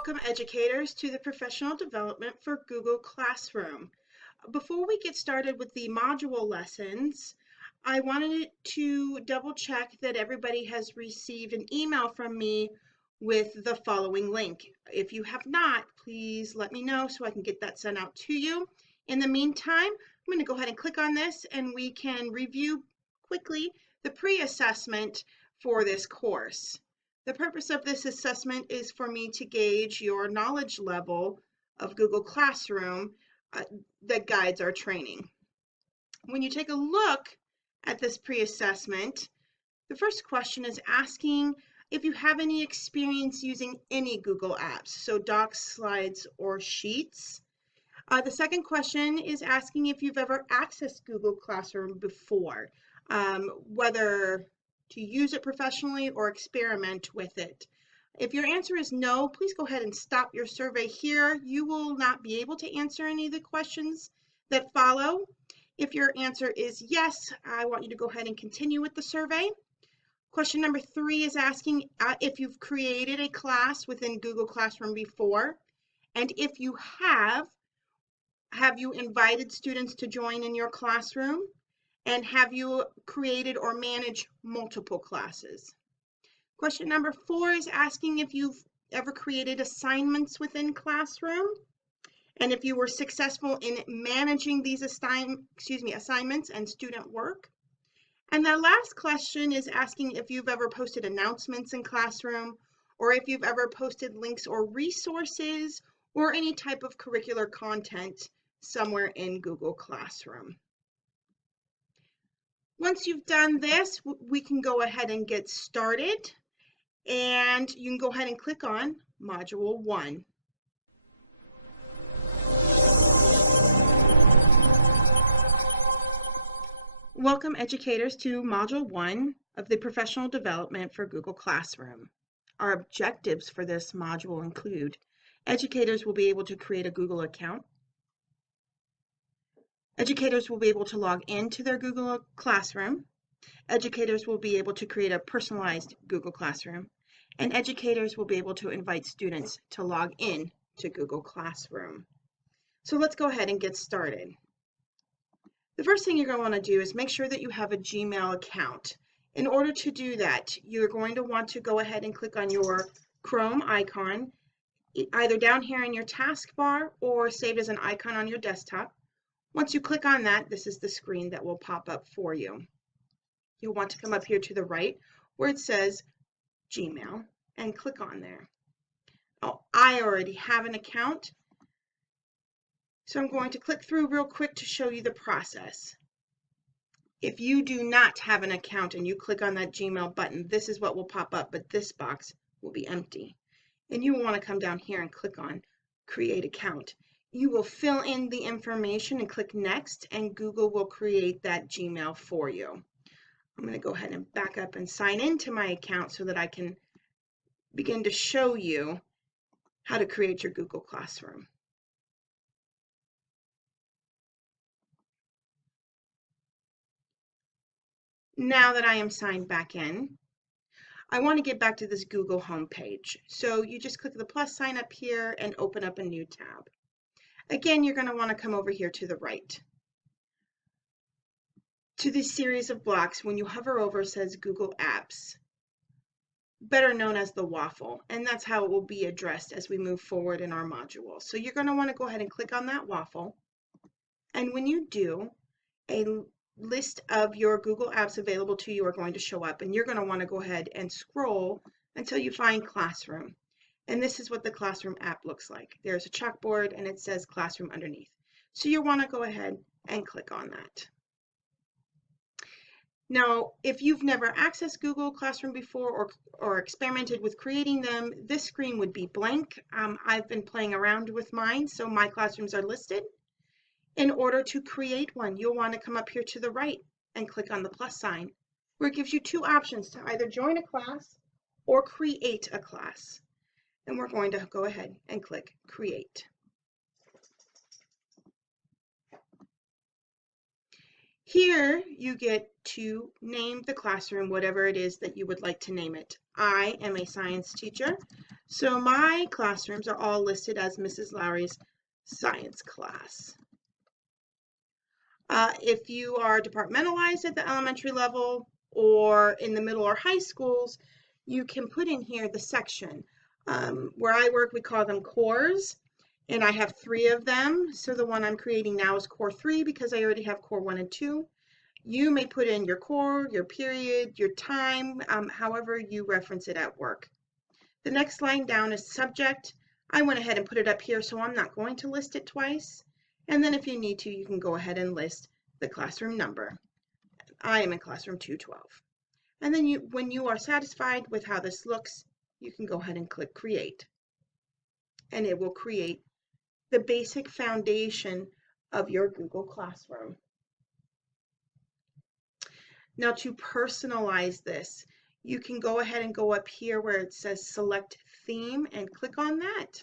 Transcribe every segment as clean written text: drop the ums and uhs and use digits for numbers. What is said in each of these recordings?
Welcome educators to the professional development for Google Classroom. Before we get started with the module lessons, I wanted to double check that everybody has received an email from me with the following link. If you have not, please let me know so I can get that sent out to you. In the meantime, I'm going to go ahead and click on this and we can review quickly the pre-assessment for this course. The purpose of this assessment is for me to gauge your knowledge level of Google Classroom that guides our training. When you take a look at this pre-assessment, the first question is asking if you have any experience using any Google apps, so Docs, Slides, or Sheets. The second question is asking if you've ever accessed Google Classroom before, whether to use it professionally or experiment with it. If your answer is no, please go ahead and stop your survey here. You will not be able to answer any of the questions that follow. If your answer is yes, I want you to go ahead and continue with the survey. Question number 3 is asking if you've created a class within Google Classroom before, and if you have you invited students to join in your classroom? And have you created or managed multiple classes? Question number 4 is asking if you've ever created assignments within Classroom, and if you were successful in managing these assignments and student work. And the last question is asking if you've ever posted announcements in Classroom, or if you've ever posted links or resources or any type of curricular content somewhere in Google Classroom. Once you've done this, we can go ahead and get started, and you can go ahead and click on Module 1. Welcome educators to Module 1 of the Professional Development for Google Classroom. Our objectives for this module include: educators will be able to create a Google account. Educators will be able to log into their Google Classroom. Educators will be able to create a personalized Google Classroom. And educators will be able to invite students to log in to Google Classroom. So let's go ahead and get started. The first thing you're going to want to do is make sure that you have a Gmail account. In order to do that, you're going to want to go ahead and click on your Chrome icon, either down here in your taskbar or saved as an icon on your desktop. Once you click on that, this is the screen that will pop up for you. You'll want to come up here to the right where it says Gmail and click on there. Oh, I already have an account, so I'm going to click through real quick to show you the process. If you do not have an account and you click on that Gmail button, this is what will pop up, but this box will be empty. And you will want to come down here and click on Create Account. You will fill in the information and click Next, and Google will create that Gmail for you. I'm going to go ahead and back up and sign into my account so that I can begin to show you how to create your Google Classroom. Now that I am signed back in, I want to get back to this Google homepage. So you just click the plus sign up here and open up a new tab. Again, you're going to want to come over here to the right. To this series of blocks, when you hover over, it says Google Apps, better known as the waffle, and that's how it will be addressed as we move forward in our module. So you're going to want to go ahead and click on that waffle, and when you do, a list of your Google Apps available to you are going to show up, and you're going to want to go ahead and scroll until you find Classroom. And this is what the Classroom app looks like. There's a chalkboard and it says Classroom underneath. So you want to go ahead and click on that. Now, if you've never accessed Google Classroom before or experimented with creating them, this screen would be blank. I've been playing around with mine, so my classrooms are listed. In order to create one, you'll want to come up here to the right and click on the plus sign, where it gives you two options to either join a class or create a class. And we're going to go ahead and click Create. Here you get to name the classroom, whatever it is that you would like to name it. I am a science teacher, so my classrooms are all listed as Mrs. Lowry's science class. If you are departmentalized at the elementary level or in the middle or high schools, you can put in here the section. Where I work, we call them cores, and I have 3 of them. So the one I'm creating now is core 3 because I already have core 1 and 2. You may put in your core, your period, your time, however you reference it at work. The next line down is subject. I went ahead and put it up here, so I'm not going to list it twice. And then if you need to, you can go ahead and list the classroom number. I am in classroom 212. And then when you are satisfied with how this looks, you can go ahead and click create. And it will create the basic foundation of your Google Classroom. Now to personalize this, you can go ahead and go up here where it says select theme and click on that.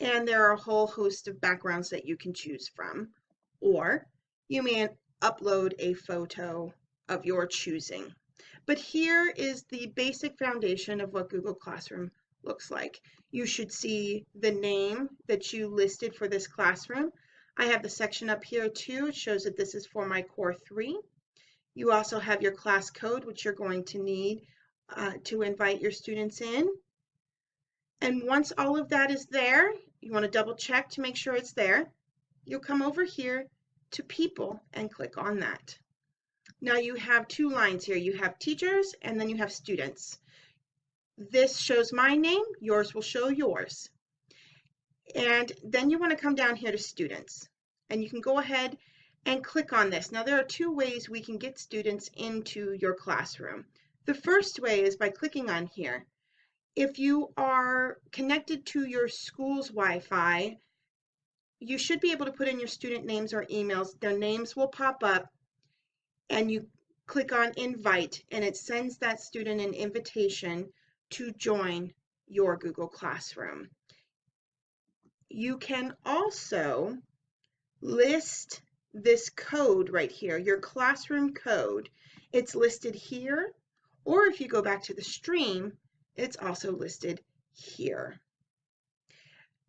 And there are a whole host of backgrounds that you can choose from, or you may upload a photo of your choosing. But here is the basic foundation of what Google Classroom looks like. You should see the name that you listed for this classroom. I have the section up here too. It shows that this is for my core 3. You also have your class code, which you're going to need to invite your students in. And once all of that is there, you want to double check to make sure it's there. You'll come over here to people and click on that. Now you have 2 lines here. You have teachers and then you have students. This shows my name, yours will show yours. And then you want to come down here to students, and you can go ahead and click on this. Now there are 2 ways we can get students into your classroom. The first way is by clicking on here. If you are connected to your school's Wi-Fi, you should be able to put in your student names or emails. Their names will pop up and you click on invite and it sends that student an invitation to join your Google Classroom. You can also list this code right here, your classroom code. It's listed here, or if you go back to the stream, it's also listed here.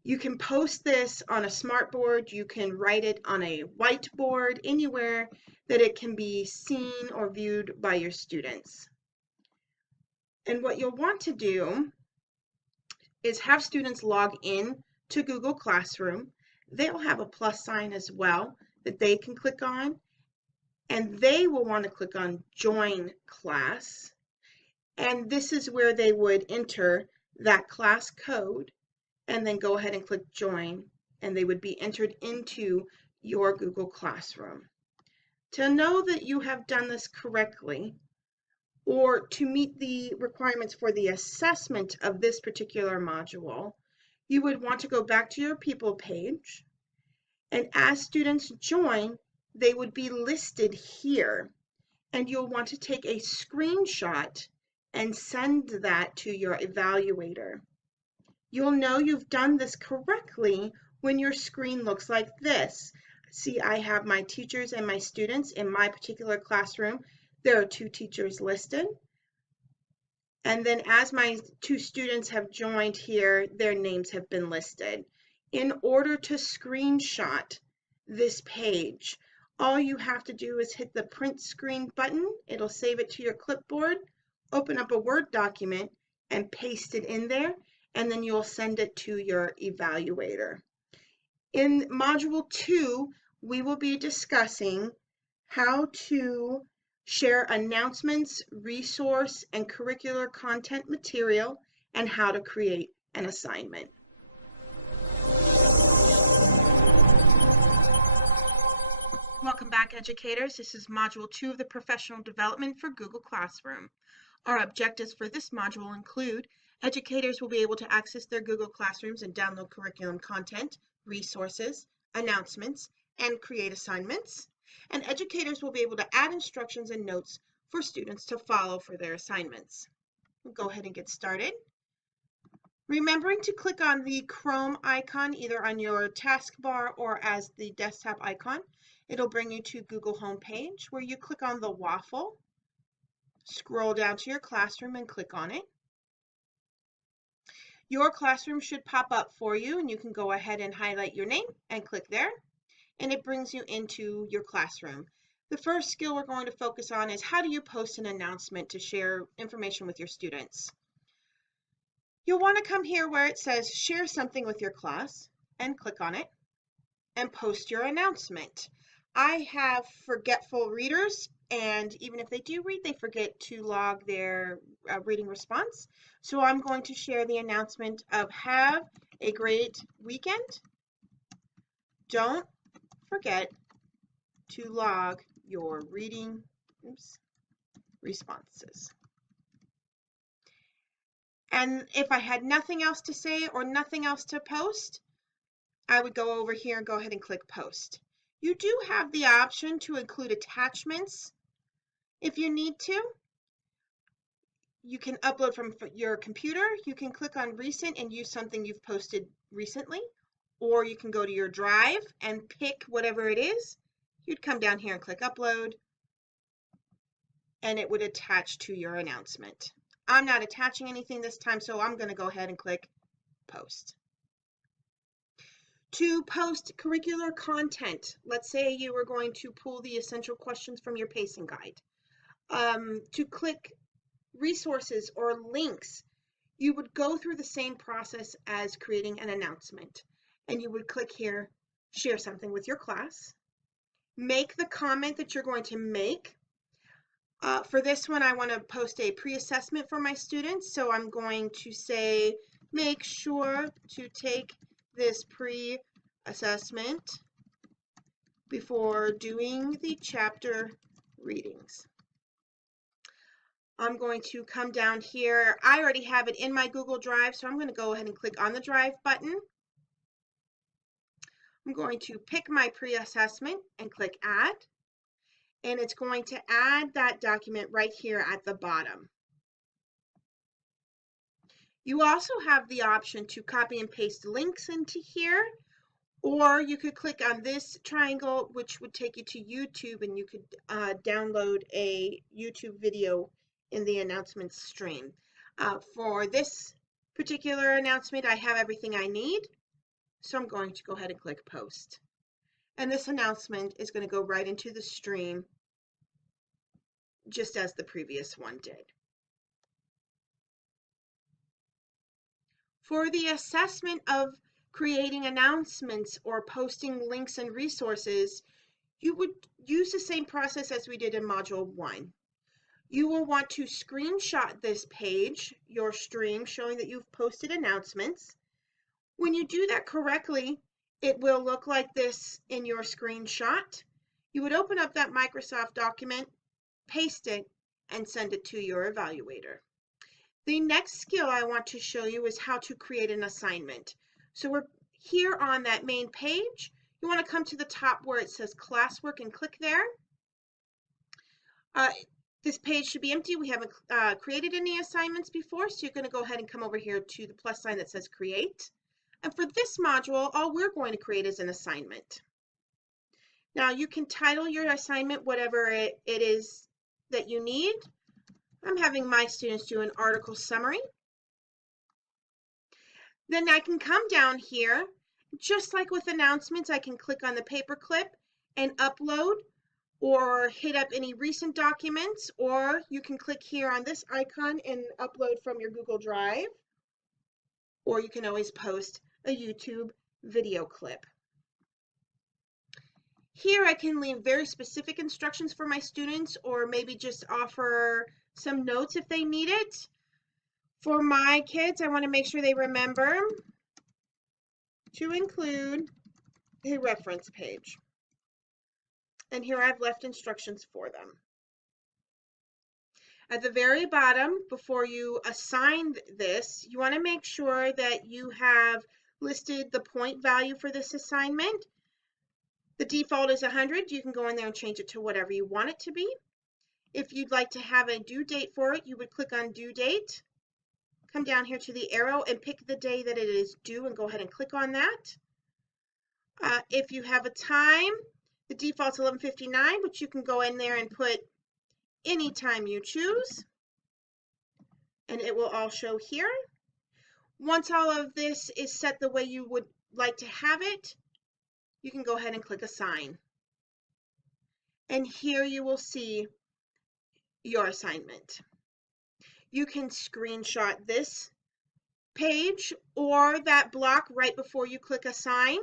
You can post this on a smartboard, you can write it on a whiteboard, anywhere that it can be seen or viewed by your students. And what you'll want to do is have students log in to Google Classroom. They'll have a plus sign as well that they can click on, and they will want to click on Join Class. And this is where they would enter that class code and then go ahead and click Join, and they would be entered into your Google Classroom. To know that you have done this correctly, or to meet the requirements for the assessment of this particular module, you would want to go back to your people page, and as students join, they would be listed here, and you'll want to take a screenshot and send that to your evaluator. You'll know you've done this correctly when your screen looks like this. See, I have my teachers and my students in my particular classroom. There are 2 teachers listed. And then as my 2 students have joined here, their names have been listed. In order to screenshot this page, all you have to do is hit the print screen button. It'll save it to your clipboard, open up a Word document and paste it in there, and then you'll send it to your evaluator. In Module 2, we will be discussing how to share announcements, resource, and curricular content material, and how to create an assignment. Welcome back, educators. This is Module 2 of the Professional Development for Google Classroom. Our objectives for this module include educators will be able to access their Google Classrooms and download curriculum content, resources, announcements, and create assignments. And educators will be able to add instructions and notes for students to follow for their assignments. We'll go ahead and get started. Remembering to click on the Chrome icon either on your taskbar or as the desktop icon. It'll bring you to Google homepage where you click on the waffle, scroll down to your classroom and click on it. Your classroom should pop up for you and you can go ahead and highlight your name and click there, and it brings you into your classroom. The first skill we're going to focus on is how do you post an announcement to share information with your students. You'll want to come here where it says share something with your class and click on it and post your announcement. I have forgetful readers, and even if they do read, they forget to log their reading response. So I'm going to share the announcement of have a great weekend. Don't forget to log your reading responses. And if I had nothing else to say or nothing else to post, I would go over here and go ahead and click post. You do have the option to include attachments if you need to. You can upload from your computer. You can click on recent and use something you've posted recently, or you can go to your drive and pick whatever it is. You'd come down here and click upload, and it would attach to your announcement. I'm not attaching anything this time, so I'm going to go ahead and click post. To post curricular content, let's say you were going to pull the essential questions from your pacing guide. To click resources or links, you would go through the same process as creating an announcement. And you would click here, share something with your class, make the comment that you're going to make. For this one, I want to post a pre-assessment for my students. So I'm going to say, make sure to take this pre-assessment before doing the chapter readings. I'm going to come down here. I already have it in my Google Drive, so I'm going to go ahead and click on the Drive button. I'm going to pick my pre-assessment and click Add, and it's going to add that document right here at the bottom. You also have the option to copy and paste links into here, or you could click on this triangle, which would take you to YouTube, and you could download a YouTube video in the announcements stream. For this particular announcement, I have everything I need, so I'm going to go ahead and click post. And this announcement is going to go right into the stream, just as the previous one did. For the assessment of creating announcements or posting links and resources, you would use the same process as we did in Module 1. You will want to screenshot this page, your stream, showing that you've posted announcements. When you do that correctly, it will look like this in your screenshot. You would open up that Microsoft document, paste it, and send it to your evaluator. The next skill I want to show you is how to create an assignment. So we're here on that main page. You want to come to the top where it says classwork and click there. This page should be empty. We haven't created any assignments before, so you're going to go ahead and come over here to the plus sign that says create. And for this module, all we're going to create is an assignment. Now you can title your assignment whatever it is that you need. I'm having my students do an article summary. Then I can come down here, just like with announcements, I can click on the paperclip and upload or hit up any recent documents, or you can click here on this icon and upload from your Google Drive, or you can always post a YouTube video clip. Here I can leave very specific instructions for my students, or maybe just offer some notes if they need it. For my kids, I want to make sure they remember to include a reference page. And here I've left instructions for them. At the very bottom, before you assign this, you want to make sure that you have listed the point value for this assignment. The default is 100. You can go in there and change it to whatever you want it to be. If you'd like to have a due date for it, you would click on due date, come down here to the arrow and pick the day that it is due and go ahead and click on that. If you have a time The default's 11:59, but you can go in there and put any time you choose, and it will all show here. Once all of this is set the way you would like to have it, you can go ahead and click Assign. And here you will see your assignment. You can screenshot this page or that block right before you click Assign.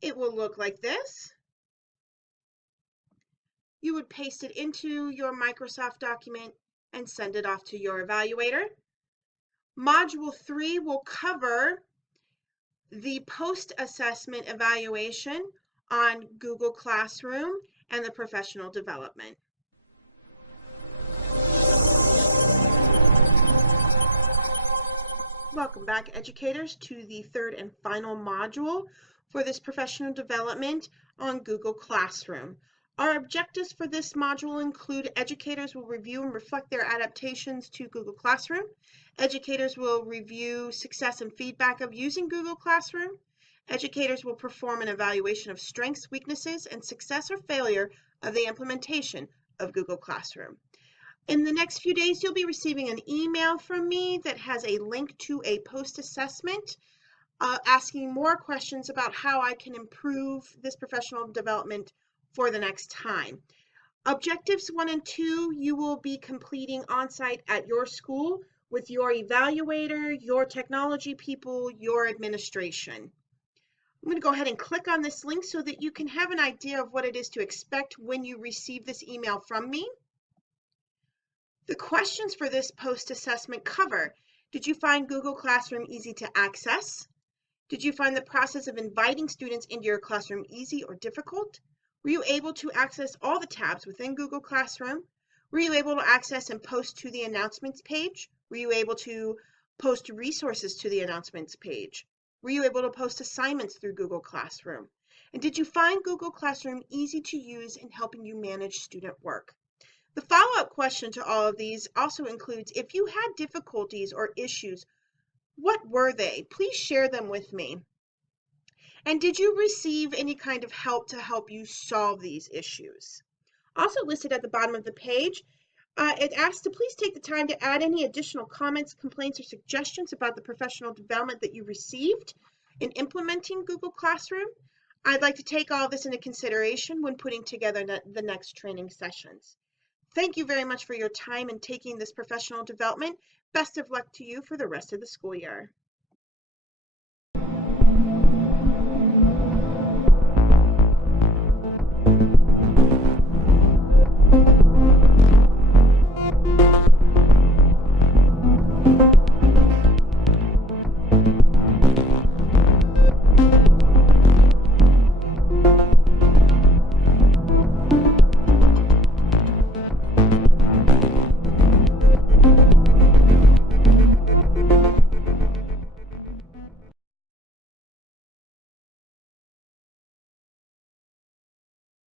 It will look like this. You would paste it into your Microsoft document and send it off to your evaluator. Module 3 will cover the post-assessment evaluation on Google Classroom and the professional development. Welcome back, educators, to the third and final module for this professional development on Google Classroom. Our objectives for this module include educators will review and reflect their adaptations to Google Classroom. Educators will review success and feedback of using Google Classroom. Educators will perform an evaluation of strengths, weaknesses, and success or failure of the implementation of Google Classroom. In the next few days, you'll be receiving an email from me that has a link to a post-assessment asking more questions about how I can improve this professional development for the next time. Objectives 1 and 2, you will be completing on-site at your school with your evaluator, your technology people, your administration. I'm going to go ahead and click on this link so that you can have an idea of what it is to expect when you receive this email from me. The questions for this post-assessment cover: did you find Google Classroom easy to access? Did you find the process of inviting students into your classroom easy or difficult? Were you able to access all the tabs within Google Classroom? Were you able to access and post to the announcements page? Were you able to post resources to the announcements page? Were you able to post assignments through Google Classroom? And did you find Google Classroom easy to use in helping you manage student work? The follow-up question to all of these also includes, if you had difficulties or issues, what were they? Please share them with me. And did you receive any kind of help to help you solve these issues? Also listed at the bottom of the page, it asks to please take the time to add any additional comments, complaints, or suggestions about the professional development that you received in implementing Google Classroom. I'd like to take all this into consideration when putting together the next training sessions. Thank you very much for your time in taking this professional development. Best of luck to you for the rest of the school year.